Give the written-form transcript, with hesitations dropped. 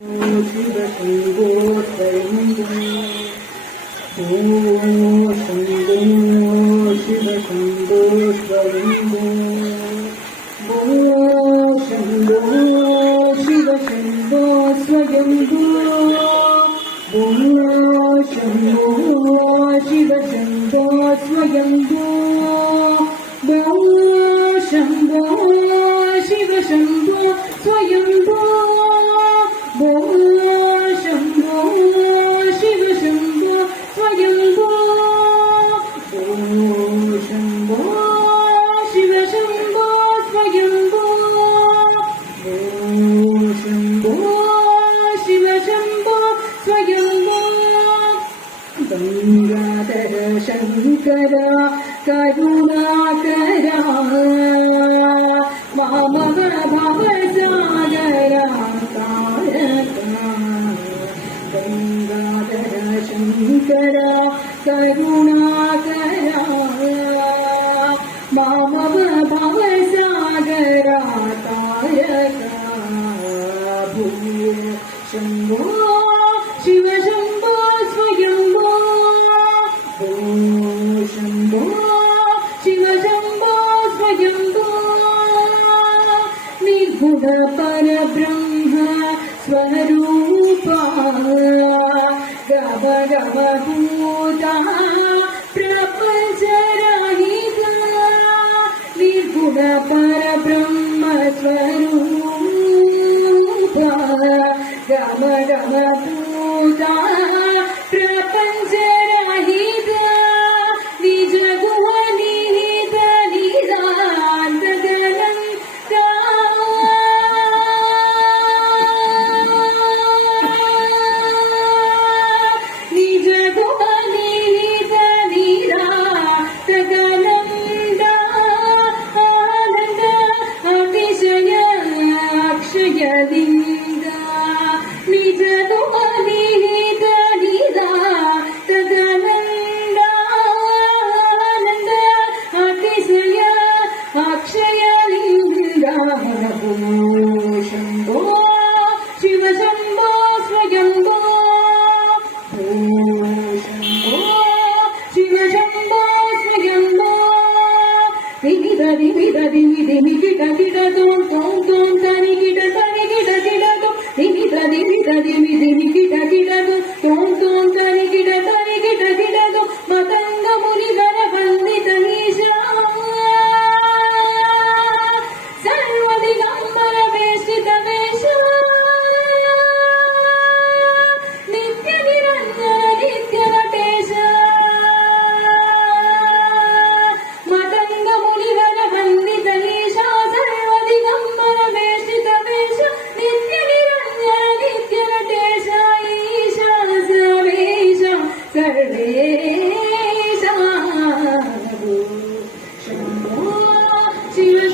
शिव शंभो शंभो शिव शंभो शंभो शंभो शिव शंभो स्वयंभो शंभो शिव शंभो स्वयंभो शंभो शिव शंभो स्वयंभो शंभो शिव शंभो स्वयंभो शंभो शिव शंभो स्वयंभो शंभो शिव शंभो स्वयंभो गंगाधर शंकर करुणाकरा मामव भवसागरा गंगाधर शंकर करुणाकरा मामव भवसागरा तारका भूय शंभो शिव शंभो स्वयंभो शंभो शिव शंभो स्वयंभो निर्गुण परब्रह्म स्वरूपा गव गव भूता प्रपंचरहिता निर्गुण परब्रह्म स्वरूपा गव गव भूता प्रपंचरहिता निज गुण निहित निदान्त गणं निज गुण निहित निदान्त गणं आनन्द अतिशय अक्षय लिंग निज गुण निहित निदान्त गणं आनन्द अतिशय अक्षय लिंग शंभो शिव शंभो स्वयंभो शंभो शिव शंभो स्वयंभो विविध विविध विविध निकिट किट तों तों तों तनि किट तों विविध विविध विविध निकिट किट तों तों तनि किट तों मतंग मुनिवर वंदित ईशा सर्वदिगंबर वेशित वेश नित्य निरंजन नित्य नटेश मतंग मुनिवर वंदित ईशा सर्वदिगंबर वेशित वेश नित्य निरंजन नित्य नटेश ईशा सर्वेश सर्वेश शंभो शिव